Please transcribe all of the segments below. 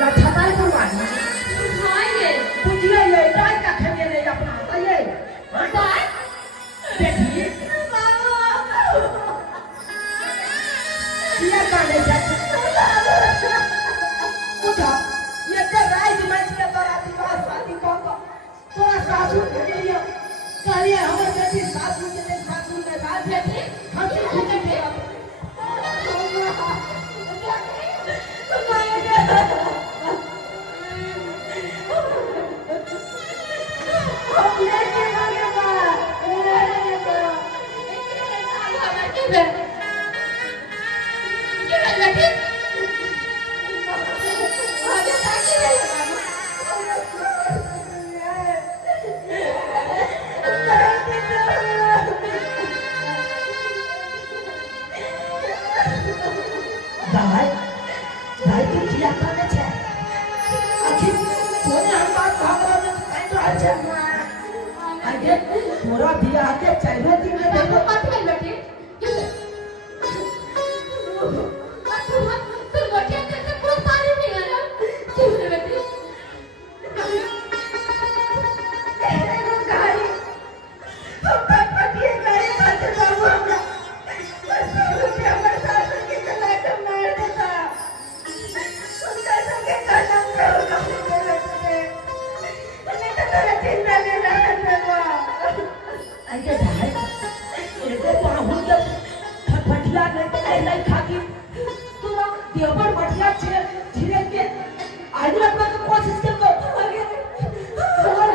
लठनाई तो मारना हां ये बुझिए ये दाई का खेले नहीं अपना ये दाई देखिए ये काले जाते पूछा ये तो राइज मंच के बराती बात शादी को तोरा सासू के लिए कहलिए हमर बेटी सासू के लिए सासू ने बात बेटी हंसी खुशी के मोरा दिया के चाहिए दिन में देखो पत्थर बेटी तू मोटे के पूरा पानी नहीं आया क्यों बेटी देखो गाड़ी हम पटिए गाड़ी खाते बाबू हमरा उसके हमर सासू के चला के मार देता उनका संगे कलम करो नहीं तो तेरा चिंता ले रहा है आइए भाई एगो बाहु के फटफटिया नहीं खाती तोरा देवर बढ़िया छे धीरे के आज लगवा के कोशिश कर आगे और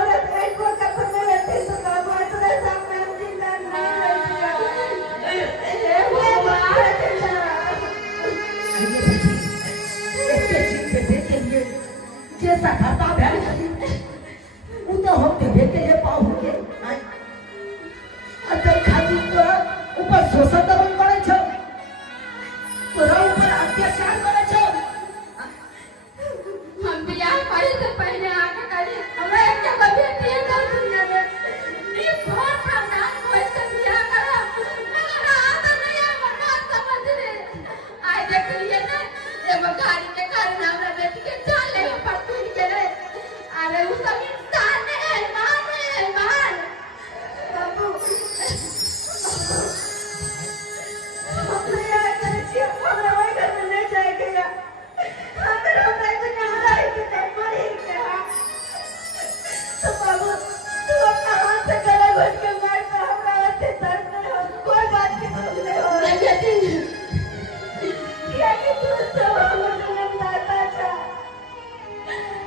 औरत एक को कपड़ में रहते तो बाबू तेरे सामने जिंदा नहीं रहती के लिए जैसा खाता भैल वो तो हम देखे के लिए पाहु के अगर खाती तोरा ऊपर शोषण दमन करे छ तोरा ऊपर अत्याचार करे छ हम बियाह करे से पहले आके करे हमरा एक के बेटी है कर दुनिया में नी बहुत प्रावधान कोई से बियाह करा मगर आता नहीं है मना समझ रे आए देख लिए ना एगो गाड़ी के कारण हमरा बेटी के जान ले पड़ती के रे अरे उस सब इंसान है मान बाबू हमरा कर छी हमरा वही घर में नहीं जाएगा अगर हमरा से कहां है कि मरी के तो बाबू तू अपना हाथ से गला घोट के मार के हमरा से दर्द नहीं हो कोई बात नहीं सुन ले हो नहीं बेटी क्या कि तू सब हमरा मारता था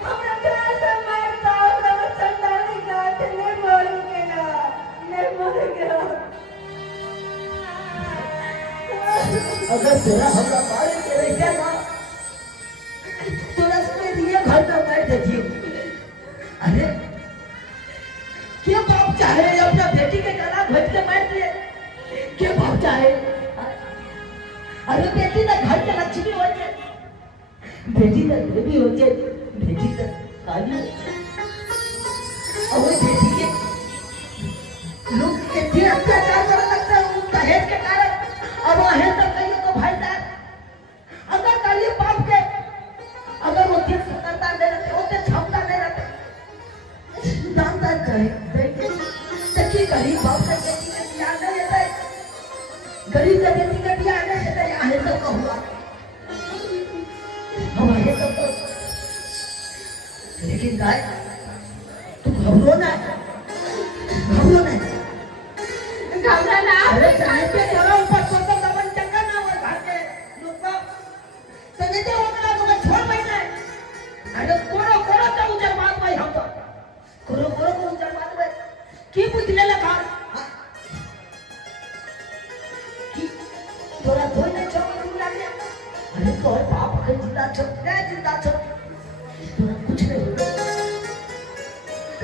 हमरा प्यार से मारता हमरा चंदा नहीं गात नहीं बोलूंगा नहीं बोलूंगा अगर तेरा हमरा मारे के रह ना तो रस्ते दिए घर में बैठ देती अरे क्या बाप चाहे अपना बेटी के गला घोट के बैठ दिए क्या बाप चाहे अरे बेटी ना घर के लक्ष्मी हो जाए बेटी ना देवी हो जाए बेटी ना काली और बेटी के लोग इतने अत्याचार करने लगते हैं उनका हेत के कारण अब है तो कहिए तो भाई साहब अगर करिए बाप के अगर वो ठीक सुंदरता नहीं रहते होते क्षमता नहीं रहते जानता है देखिए गरीब बाप का बेटी का बियाह नहीं रहता है गरीब का बेटी का बियाह नहीं रहता है आहे तो कहूँगा हमारे तो लेकिन गाय तू घबरो ना घबराना अरे चाहे पे तेरा ऊपर सोचा दमन चंगा ना हो घर के लोग को संगे तो ओकरा को छोड़ बैठा है अरे कोरो तो उजर बात भाई हम तो कोरो उजर बात भाई की बुझले लगा की तोरा धोई नहीं छोड़ दूंगा अरे तोर बाप के जिंदा छो तोरा कुछ नहीं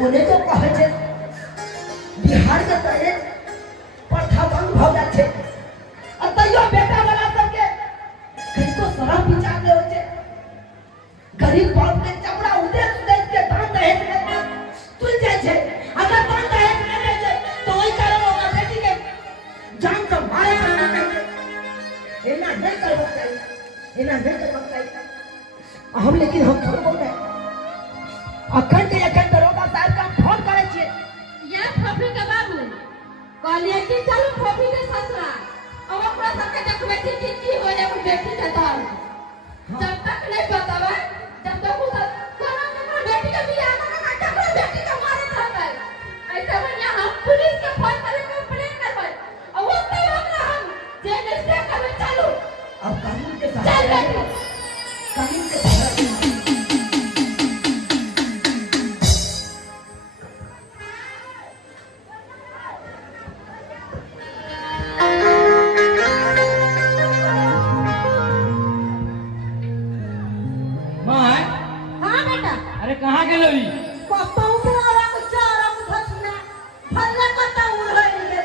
उन्हें तो कहे छे बिहार के तरे प्रथा बंद हो जाते और तैयो बेटा वाला सबके कहीं तो शराब विचार दे होते गरीब बाप के चपड़ा उदेश के दान दहेज के तुल जाए छे अगर दान दहेज न दे छे तो वही कारण होगा बेटी के जान से मारे करना चाहिए एना नहीं करना चाहिए हम लेकिन हम थोड़ा बोल रहे अखंड अखंड दरोगा साहब का हम फोन करे छे या फोफी के बाबू कहलिए कि चलो फोफी के ससुरा अब ओकरा सबके देखबे की हो जाए वो बेटी के दाल जब तक नहीं बतावे जब तक वो कोना बेटी के बियाह ना का बेटी के मारे रहबै ऐसे बढ़िया हम पुलिस के फोन करे कंप्लेन करबै और वो तो हम जेल से करबै चालू अब कानून के चल सहारे बेटी कानून के सहारे हां बेटा अरे कहाँ के लोई पापा उठा को चारा को फसना फल्ला पता उड़ गई रे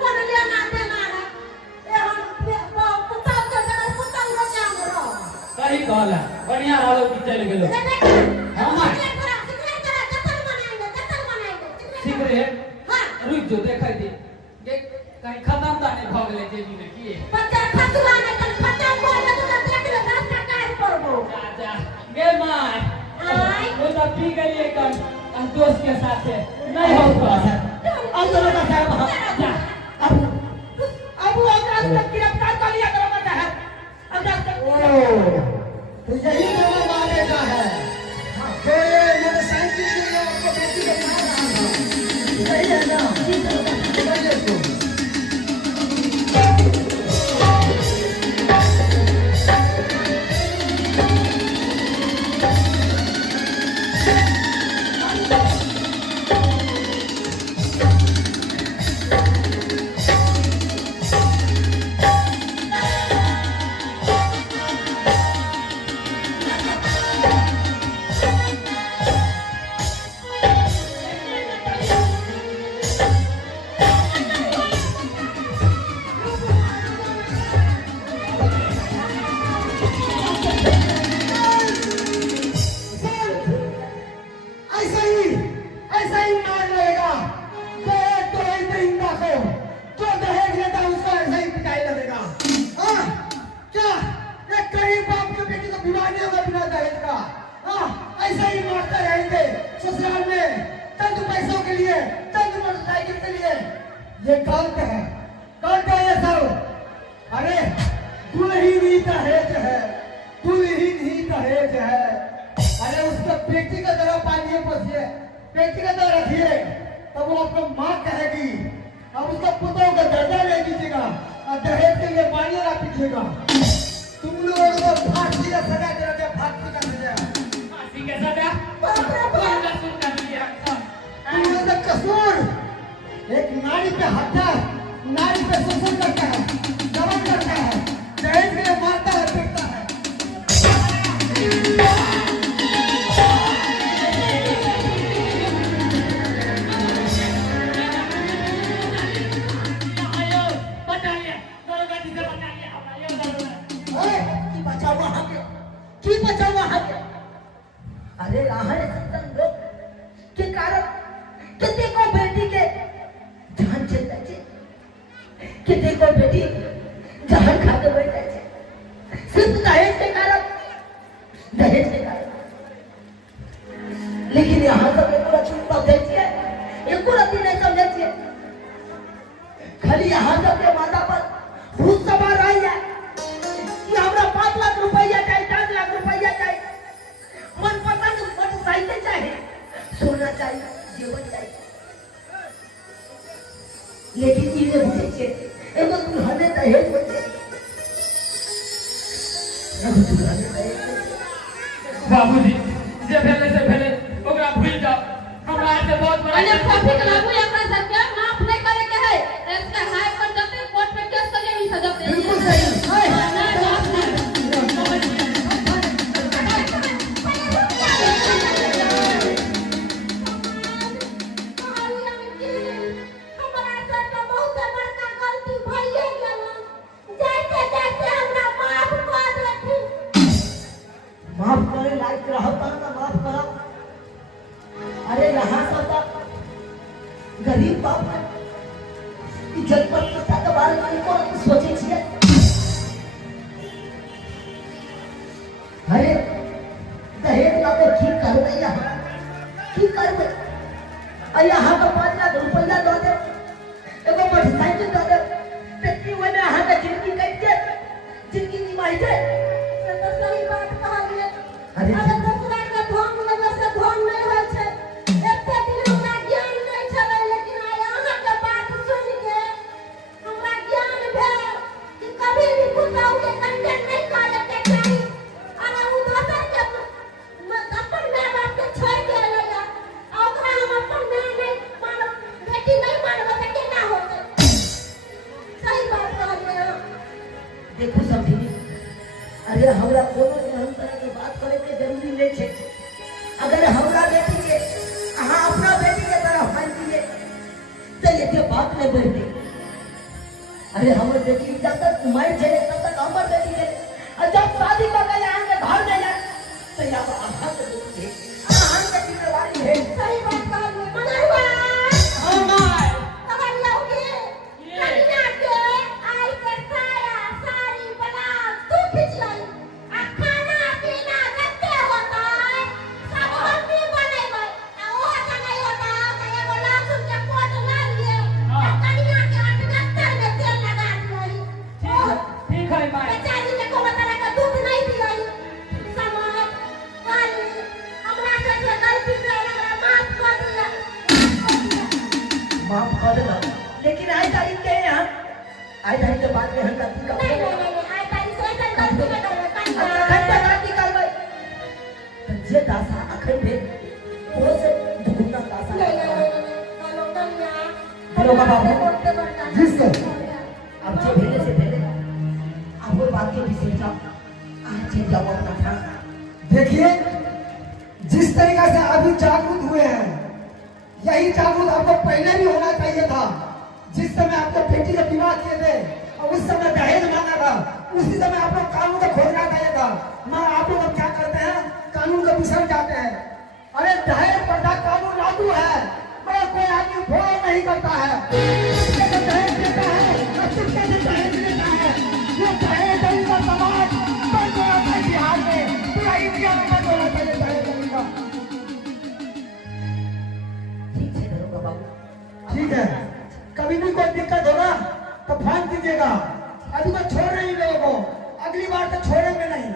कोन ले ना दे मारा ए हम पुता के जगह पुता उड़ जा हमरो सही कहला बढ़िया रहलो कि चल गेलो रे बेटा हाँ, माँ। कतल बनाएंगे सिगरेट हां रुक जो देखै दे देख कहीं खत्म त नहीं भ गेलै जेबी में की बच्चा फसवा ने कल फटा बोल तो देख ले 10 टका पड़बो जा जा गे माय आई वो तो पी गई कल दोस्त के साथ नहीं हो तो अब दरोगा साहब हम जा अब ओकरा से गिरफ्तार कर लिया दरोगा साहब अब जा तो यही दोनों मानेगा है तो ये मोटरसाइकिल के लिए आपको बेटी को मार रहा था सही है ना बताइए तो ऐसा ही मार लगेगा दहेज तो ही देंगे को जो दहेज लेता है उसको ऐसा ही पिटाई लगेगा हाँ क्या एक गरीब बाप के बेटी को विवाह नहीं होगा बिना दहेज का हाँ ऐसा ही मारते रहेंगे ससुराल में चंद पैसों के लिए चंद मोटरसाइकिल के लिए ये गलत है ये सब अरे दुल्हन ही दहेज है दुल्हन ही दहेज है अरे उसके बेटी का तरह पालिए पोसिए बेटी का तरह रखिए तब वो आपको माँ कहेगी अब उसका पुतों का दर्जा ले दीजिएगा और दहेज के लिए पानी ना पीछेगा तुम लोगों को फांसी का सजा दे रहे फांसी का सजा फांसी के सजा बाप रे बाप कसूर कर लिया तुम लोगों का कसूर एक नारी पे हत्या नारी पे शोषण करता है दमन करता है दहेज के लिए मारता है पीटता है आयो बचा लिया दरोगा जी से बचा लिया आयो दरोगा ओए, की बचावा आ गया की बचावा आ गया अरे राहत संतन लोग के कारण कितने को बेटी के जान चल जाए कितने को बेटी जान खा के बैठ जाए सिर्फ दहेज के कारण लेकिन यहाँ सब एक रत्ती समझे छिए एक रत्ती नहीं समझे छिए खाली यहाँ सब के माथा पर भूत सवार रही है कि हमरा 5 लाख रुपया चाहिए 10 लाख रुपया चाहिए मनपसंद मोटरसाइकिल चाहिए सोना चाहिए जीवन चाहिए लेकिन ये बुझे छे एगो दुल्हने दहेज बचे एगो दुल्हने दहेज बाबूजी जे भेले से भेले ओकरा भूल जाओ हमरा से बहुत बड़ा अरे कॉफी के बाबू एकरा सबके माफ नहीं करे के है इसका हाई पर जब कोर्ट में केस करे ही सजा दे बिल्कुल सही है नहीं माफ नहीं हमरा से तो बहुत बड़का गलती भइए गेल जाते जाते हमरा माफ कर देती माफ करे लायक रहो तो ना माफ करो अरे यहाँ सब तक यहाँ तो 5 लाख रुपया दो दे, एगो मोटरसाइकिल दो दे, तेरी वो में यहाँ का जिंदगी कैसे जिंदगी की माही है। से तो सही बात कहलिए। अरे अरे दूसरा के धन लेवे से धन नहीं होय छै। एते दिन हमरा ज्ञान नहीं छलै, लेकिन आइ अहाँ के बात सुन के हमरा ज्ञान भेल कि कभी भी पुतहु के कंटेन नहीं करे के चाही। अरे उ दोसर के अपन माय बाप के छोड़ के एलैया, आ ओकरा हम अपन माय नहीं मानब, बेटी नहीं मानब त केना होतै। सही बात कहलिए अहाँ। देखो समझी, अरे हमरा कोनो एहन तरह के बात करे के जरूरी नहीं है। अगर हमरा बेटी के अहाँ अपना बेटी के तरह मान दिए तो ये बात नहीं बढ़ती। अरे हमर बेटी जब तक मर जाए तब तक हमर बेटी है, और जब शादी कर के यहाँ के घर ले जाए तो यहाँ पर अहाँ के बेटी है, अहाँ के जिम्मेवारी है। सही बात कहलिए। मनरवा हमार अगर लौके कन्या के आई के साया साड़ी ब्लाउज तू खींच लाई, आ खाना पीना जते होता है सब मम्मी बनेबै, आ ओ त नहीं होता त एगो लहसुन के पोट ला लिए, आ कन्या के 78 में तेल लगा दियई। ठीक है माय। बेचारी के कोनो तरह का दुख नहीं दियई। समय काली हमरा से गलती भेल, हमरा माफ कर दिया। माफ कर देना, लेकिन आज तारीख के यहाँ आज तारीख के बाद में हम गलती कर नहीं नहीं नहीं आई तारी से ऐसा गलती न करबे कन्या। घंटा गलती करबै तो जे दासा अखन भेल ओहो से दुगुना दासा नहीं नहीं नहीं हेलो कन्या। हेलो बाबा। जिस को अब जे भेले से भेले, अब वो बात के विषय का आज जे जाओ अपना था। देखिए, जिस तरीका से अभी जागरूक हुए हैं, यही जागरूक आपको पहले भी होना चाहिए था। जिस समय आपको बेटी का विवाह किए थे और उस समय दहेज मांगा था, उसी समय आप लोग कानून को खोजना चाहिए था। मगर आप लोग अब क्या करते हैं, कानून को बिसर जाते हैं। अरे दहेज प्रथा कानून लागू है, मगर कोई आदमी फॉलो नहीं करता है। किसके से दहेज देता है और किसके से दहेज लेता है। ये दहेज दहेज का समाज बंद होना चाहिए बिहार में, पूरा इंडिया में बंद होना चाहिए दहेज दहेज का। ठीक है दरोगा बाबू। ठीक है, कभी भी कोई दिक्कत होगा तो फोन कीजिएगा। अभी तो छोड़ रहे हैं लोगों को, अगली बार तो छोड़ेंगे नहीं।